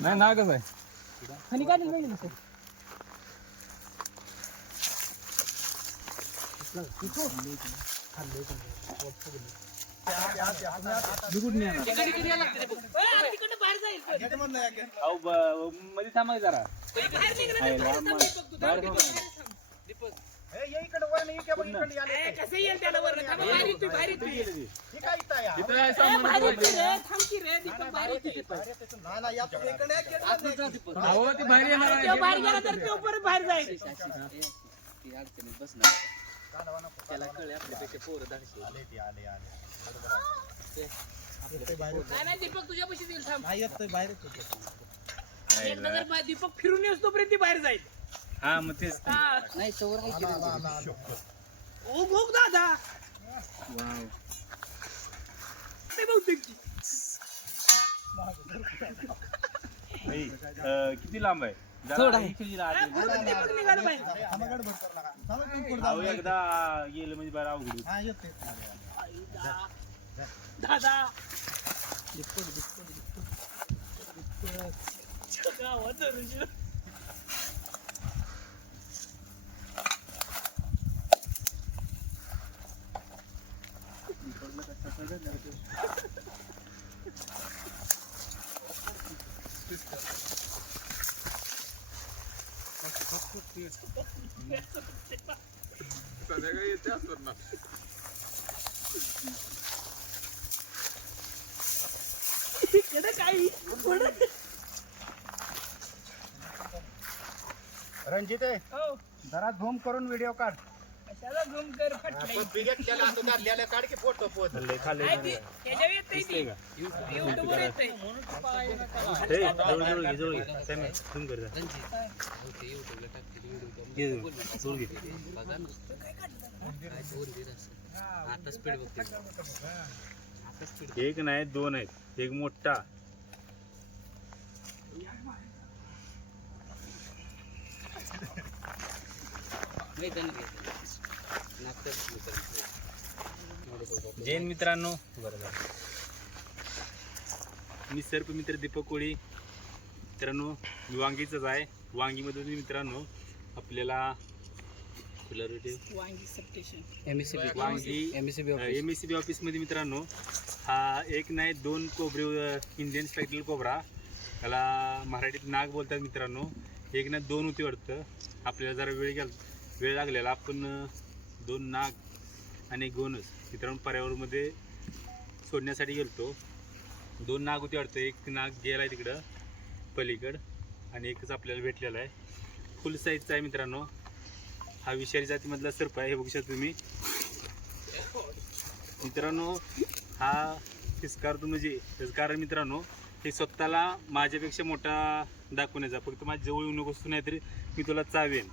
नाही नागच आहे. काय नाही पाहिजे अहो ब- मध्ये थांबा कसं येईल त्याला? थांबा, बाहेर बाहेर. इथं आहे सामान बाहेर रे, थांब की रे, दीपक बाहेर. अहो ती बाहेर येणार तो आहे. बाहेर गेला तर तो परत बाहेर जाईल. नाही नाही दीपक तुझ्या पैसे देईल थांब. एकदा जर बा- दीपक फिरून येऊस तोपर्यंत ती बाहेर जाईल. हा मग तेच हा. ओघ ओघ दादा. ते बहुतेक की. नाही, अं, किती लांब आहे? जरा इकडे जरा हा, आत ये. बरोबर दीपक निघाला बाहेर अहो एकदा गेलं म्हणजे बरं अवघड. दादा. गावात धरून इकडे काही पुढे. रणजित हो जरा झूम करून व्हिडिओ काढ कशाला झूम कर फटलं काढ की फोटो पोत खाल्लंय, खाल्लंय. काय ती त्याच्यावर येतंय दिसतंय ती का? युट्यूबवर येतंय हे, जवळ जवळ घे, जवळ घे. त्यामुळे zoom कर जरा. घे जवळ, जवळ घे. एक नाही दोन आहेत एक मोठा जैन मित्रांनो मी सर्प मित्र दीपक कोळी. मित्रांनो मी वांगीचाच आहे. वांगीमधून मित्रांनो आपल्याला वांगी सप्टेशन वांगी एम एस सी बी ऑफिसमध्ये मित्रांनो हा एक नाही दोन कोबरे इंडियन स्पेक्टल कोबरा. त्याला मराठीत नाग बोलतात मित्रांनो. एक ना दोन होती वाटतं आपल्याला जरा वेळ गेला वेळ लागलेला. आपण दोन नाग आणि एक गोनस. मित्रांनो पर्यावरणमध्ये सोडण्यासाठी गेलतो. दोन नाग होती वाटतं. एक नाग गेला आहे तिकडं पलीकडं आणि एकच आपल्याला भेटलेला आहे. फुल साईजचा आहे मित्रांनो. हा विषारी जातीमधला सर्प आहे हे बघू शकता तुम्ही. मित्रांनो हा फिसकारतो म्हणजे कारण मित्रांनो हे स्वतःला माझ्यापेक्षा मोठा दाखवण्याचा फक्त माझ्या जवळ येऊ नकोस तू नाहीतरी मी तुला चावेन.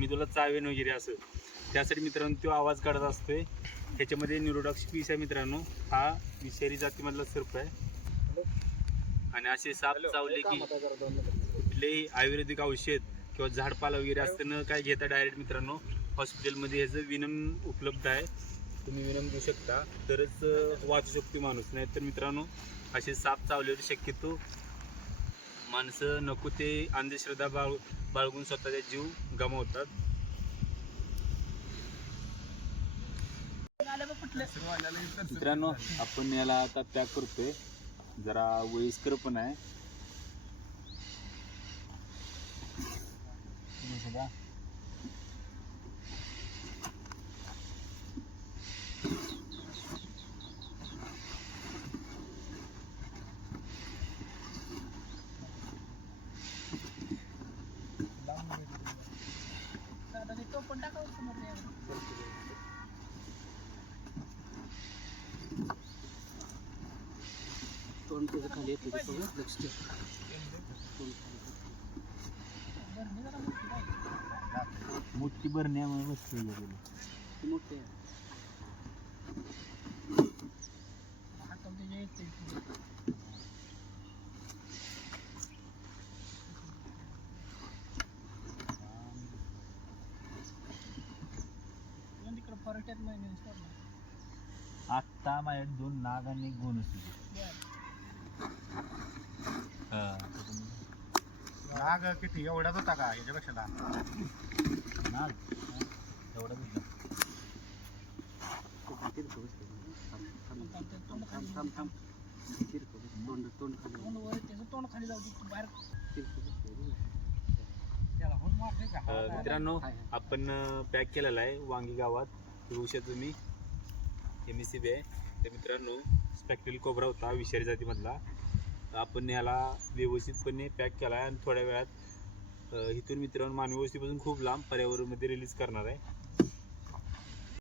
मी तुला चावेन वगैरे असं. त्यासाठी मित्रांनो तो आवाज काढत असतोय. ह्याच्यामध्ये न्यूरोडॉक्स पीस आहे मित्रांनो. हा विषारी जातीमधला सर्प आहे. आणि असे साप चावले की कुठलेही आयुर्वेदिक औषध किंवा झाडपाला वगैरे असतं न काय घेता डायरेक्ट मित्रांनो हॉस्पिटलमध्ये ह्याचं विनम उपलब्ध आहे. तुम्ही विनम घेऊ शकता. तरच वाचू शकतो माणूस. नाहीतर मित्रांनो असे साप चावलेले शक्यतो माणसं नको ते अंधश्रद्धा बाळ बाळगून स्वतःचा जीव गमावतात. मित्रांनो आपण याला आता त्याग करतोय. जरा वयस्कर पण आहे. जरा मोठी बाई. मोठी भरण्यामुळे वस्तू हाताला त्याच्या येतंय ते. तिकडं फॉरेस्टात महिने सोडला आत ताम आहे दोन नाग आणि एक नाग किती? एवढ्याच होता का याच्यापेक्षा लहान? नाग तोंड खाली मित्रांनो आपण पॅक केलेला आहे वांगी गावात. बघू तुम्ही. एम एस सी बी आहे. तर मित्रांनो स्पॅक्टिल कोबरा होता विषारी जातीमधला. आपण याला व्यवस्थितपणे पॅक केला आहे आणि थोड्या वेळात इथून मित्रांनो मानवी वस्तीपासून खूप लांब पर्यावरणमध्ये रिलीज करणार आहे.